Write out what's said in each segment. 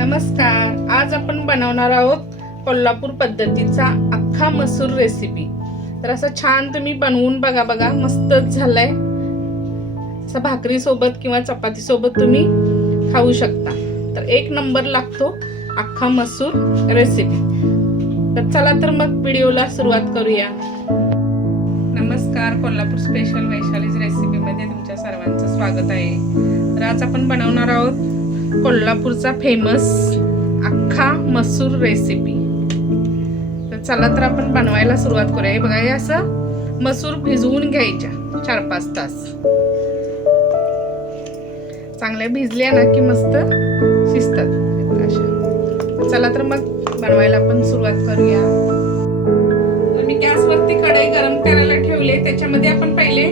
नमस्कार. आज आपण बनवणार आहोत कोल्हापूर पद्धतीचा अख्खा मसूर रेसिपी. तर असं छान तुम्ही बनवून बघा मस्तच झालंय. असं भाकरी सोबत किंवा चपाती सोबत तुम्ही खाऊ शकता. तर एक नंबर लागतो अख्खा मसूर रेसिपी. तर चला तर मग व्हिडिओला सुरुवात करूया. नमस्कार. कोल्हापूर स्पेशल वैशालीज रेसिपी मध्ये तुमच्या सर्वांचं स्वागत आहे. तर आज आपण बनवणार आहोत कोल्हापूरचा फेमस अख्खा मसूर रेसिपी. तर चला तर आपण बनवायला सुरुवात करूया. हे बघा, हे असं मसूर भिजवून घ्यायच्या 4-5 तास. चांगल्या भिजल्या ना की मस्त शिजतात अशा. चला तर मग बनवायला आपण सुरुवात करूया. तर मी गॅसवरती कढई गरम करायला ठेवले. त्याच्यामध्ये आपण पहिले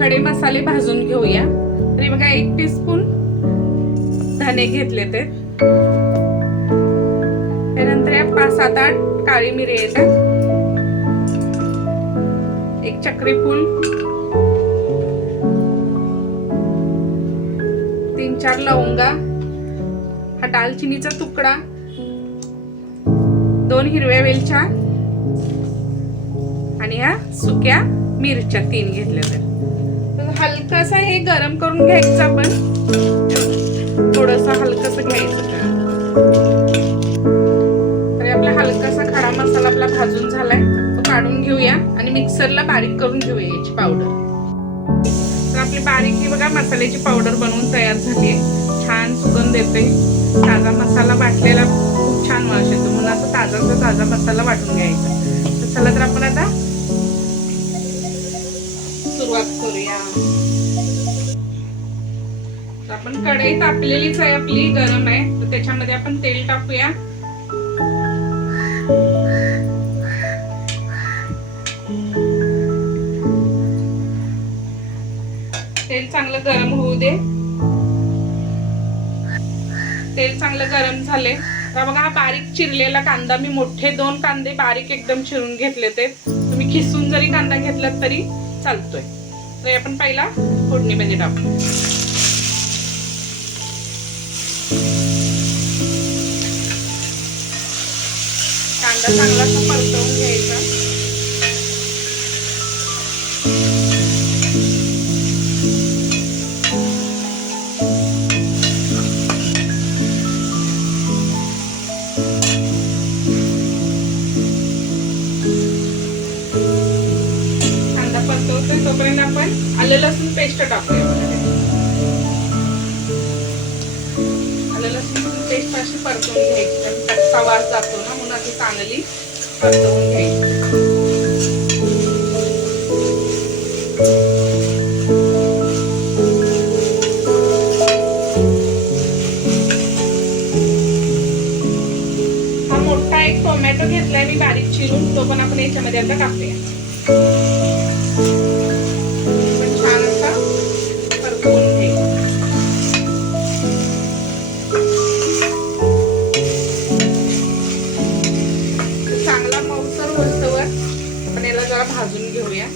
खडे मसाले भाजून घेऊया. तरी बघा 1 टीस्पून धने घेतले. ते त्यानंतर या 5-7-8 काळी मिरी येतात, 1 चक्री फूल, 3-4 लवंगा, हा दालचिनीचा तुकडा, 2 हिरव्या वेलच्या आणि ह्या सुक्या मिरच्या 3 घेतल्या. तर हलकसा हे गरम करून घ्यायचं. आपण थोडंसं हलकसं घ्यायचं. तर आपला हलकासा खडा मसाला आपला भाजून झालाय, तो काढून घेऊया आणि मिक्सरला बारीक करून घेऊया याची पावडर. तर आपली बारीक ही बघा मसाल्याची पावडर बनवून तयार झाली आहे. छान सुगंध येते. ताजा मसाला वाटलेला खूप छान वास येतो, म्हणून असं ताजा मसाला वाटून घ्यायचा. तर चला तर आपण आता सुरुवात करूया. आपण कढई तापलेलीच आहे आपली, गरम आहे. तर त्याच्यामध्ये आपण तेल टाकूया. तेल चांगलं गरम होऊ दे. तेल चांगलं गरम झाले. तर बघा, हा बारीक चिरलेला कांदा, मी मोठे 2 कांदे बारीक एकदम चिरून घेतले. ते तुम्ही खिसून जरी कांदा घेतलात तरी चालतोय. तर आपण पहिला फोडणीमध्ये टाकू. कांदा चांगला परतवून घ्यायचा. कांदा परतवतोय तोपर्यंत आपण आलं लसूण पेस्ट टाकूया. आलं लसूण पेस्ट अशी परतवून घ्यायची. कच्चा वास जातो ना, म्हणून अशी चांगली परतवून घ्यायची. हा मोठा एक टोमॅटो घेतलाय मी बारीक चिरून, तो पण आपण याच्यामध्ये आता टाकूया. पण छान असा परतवून घ्यायचा. चांगला मऊसर होईस्तोवर आपण याला जरा भाजून घेऊया.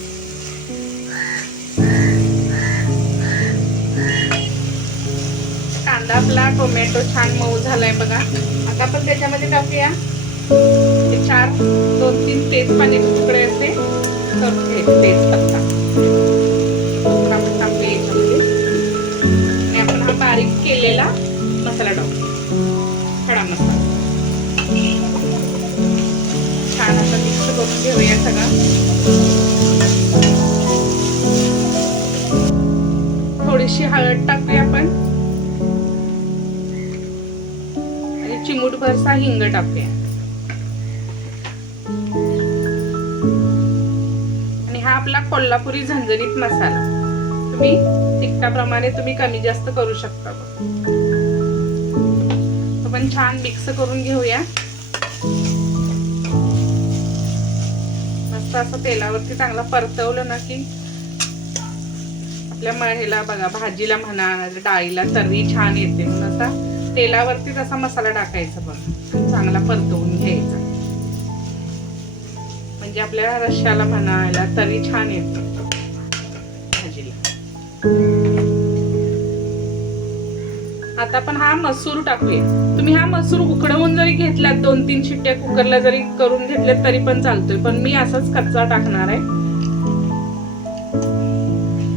कांदा आपला टोमॅटो छान मऊ झालाय बघा. आता आपण त्याच्यामध्ये टाकूया 2-3 तेजपाण्याचे तुकडे असे करून घ्यायचे. तेजपत्ता आपण टाकूया याच्यामध्ये. आणि आपण हा बारीक केलेला मसाला टाकूया, खडा मसाला. छान असा मिक्स करून घेऊया सगळा. थोडीशी हळद टाकूया आपण आणि चिमूटभरसा हिंग टाकूया. आणि हा आपला कोल्हापुरी झणझणीत मसाला. तुम्ही तिखटाप्रमाणे तुम्ही कमी जास्त करू शकता. तो पण छान मिक्स करून घेऊया. असं तेलावरती चांगला परतवलं ना की आपल्या मळेला बघा, भाजीला म्हणा डाळीला तर्री छान येते. म्हणून असा तेलावरती तसा मसाला टाकायचा बघा, चांगला परतवून घ्यायचा. म्हणजे आपल्या रश्श्याला म्हणायला तर्री छान येते भाजीला. आता आपण हा मसूर टाकूया. तुम्ही हा मसूर उकडवून जरी घेतलात 2-3 शिट्ट्या कुकरला जरी करून घेतल्यात तरी पण चालतोय, पण मी असाच कच्चा टाकणार आहे.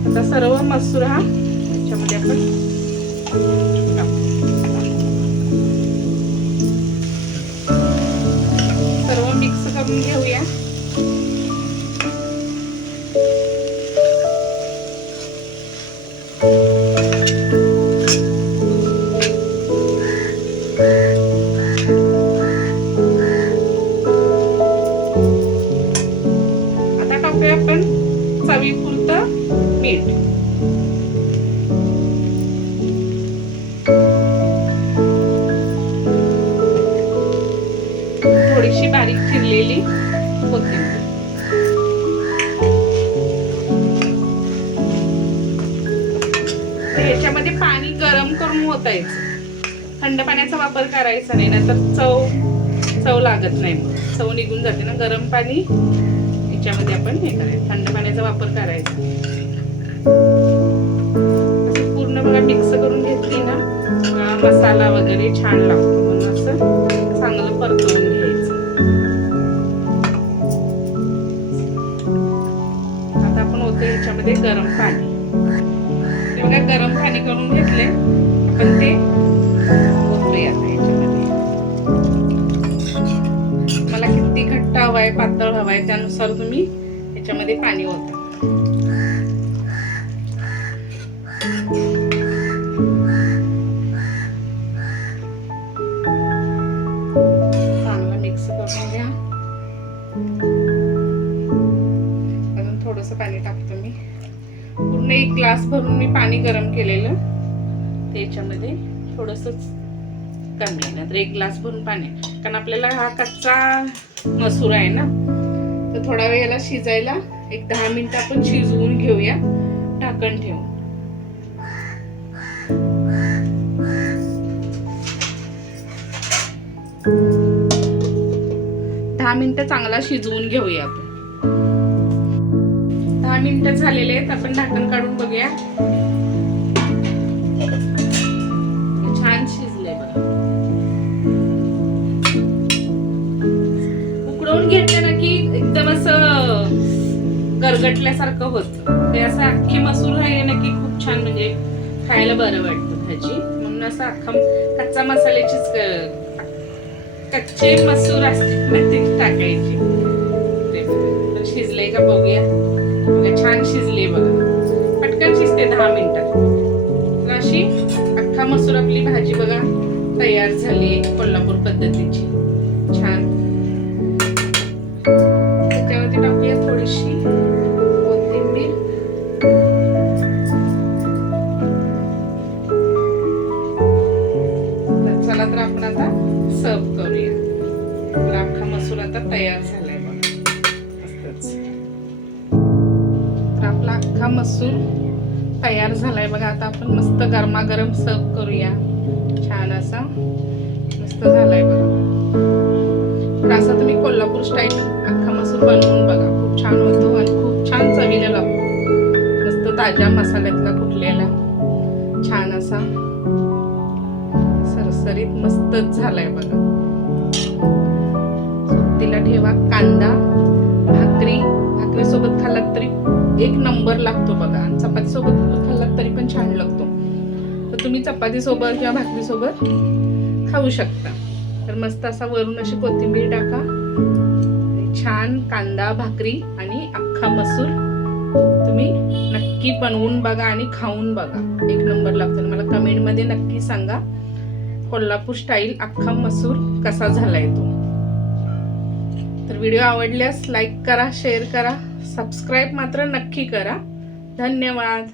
आता सर्व मसूर हा याच्यामध्ये आपण सर्व मिक्स करून घेऊया. आता टाकूया आपण चवीपुरतं मीठ. थोडीशी बारीक चिरलेली कोथिंबीर. ह्याच्यामध्ये पाणी गरम करून ओतायचं. थंड पाण्याचा वापर करायचा नाही, नाहीतर चव लागत नाही, मग चव निघून जाते ना. गरम पाणी याच्यामध्ये आपण हे करायचं, थंड पाण्याचा वापर करायचा. असं पूर्ण बघा मिक्स करून घेतली ना, मसाला वगैरे छान लागतो. म्हणून असं चांगलं परतवून घ्यायचं. आता आपण ओतू याच्यामध्ये गरम पाणी. ते बघा गरम पाणी करून घेतले आपण, ते ओतूया आता याच्यामध्ये. मला किती घट्ट हवाय पातळ हवाय त्यानुसार तुम्ही याच्यामध्ये पाणी ओता. चांगलं मिक्स करून घ्या. अजून थोडंसं पाणी टाकतो मी. पूर्ण 1 ग्लास भरून मी पाणी गरम केलेलं, त्याच्यामध्ये थोडंसंच कमी आहे, नाहीतर 1 ग्लास भरून पाणी. कारण आपल्याला हा कच्चा मसूर आहे ना, तर थोडा वेळ याला शिजायला 10 मिनिटं आपण शिजवून घेऊया ढाकण ठेवून. दहा मिनिटं चांगला शिजवून घेऊया आपण. 10 मिनिटं झालेले आहेत. आपण ढाकण काढून बघूया. छान शिजलंय बघा. उकडवून घेतलं ना की एकदम असं गरगटल्यासारखं होतं. ते असं अख्खी मसूर राहिले ना की खूप छान, म्हणजे खायला बरं वाटतं भाजी. म्हणून असं कच्चा मसाल्याचीच कच्चे मसूर असते ते टाकायची. तर शिजले का बघूया. बघा छान शिजले बघा, पटकन शिजते 10 मिनिटात. तर अशी अख्खा मसूर आपली भाजी बघा तयार झाली कोल्हापूर पद्धतीची छान. त्याच्यावरती टाकूया थोडीशी कोथिंबीर. चला तर आपण आता सर्व करूया. आपला अख्खा मसूर आता तयार झालाय बघा मस्तच. तर आपला अख्खा मसूर तयार झालाय बघा. आता आपण मस्त गरमागरम सर्व करूया. छान असा मस्त झालाय बघा. तर असा तुम्ही कोल्हापूर स्टाईल अख्खा मसूर बनवून बघा, खूप छान होतो आणि खूप छान चवीला लागतो. मस्त ताज्या मसाल्यातला कुटलेला छान असा सरसरीत मस्तच झालाय बघा. सुट्टीला ठेवा. कांदा भाकरी सोबत खाल्लात तरी 1 नंबर लागतो बघा. आणि चपाती सोबत खाल्लात तरी पण छान लागतो. तर तुम्ही चपाती सोबत किंवा भाकरी सोबत खाऊ शकता. तर मस्त असा वरून अशी कोथिंबीर टाका. छान कांदा भाकरी आणि अख्खा मसूर तुम्ही नक्की बनवून बघा आणि खाऊन बघा. 1 नंबर लागतो. मला कमेंट मध्ये नक्की सांगा कोल्हापूर स्टाईल अख्खा मसूर कसा झालाय तो. तर व्हिडिओ आवडल्यास लाईक करा, शेअर करा, सबस्क्राईब मात्र नक्की करा. धन्यवाद.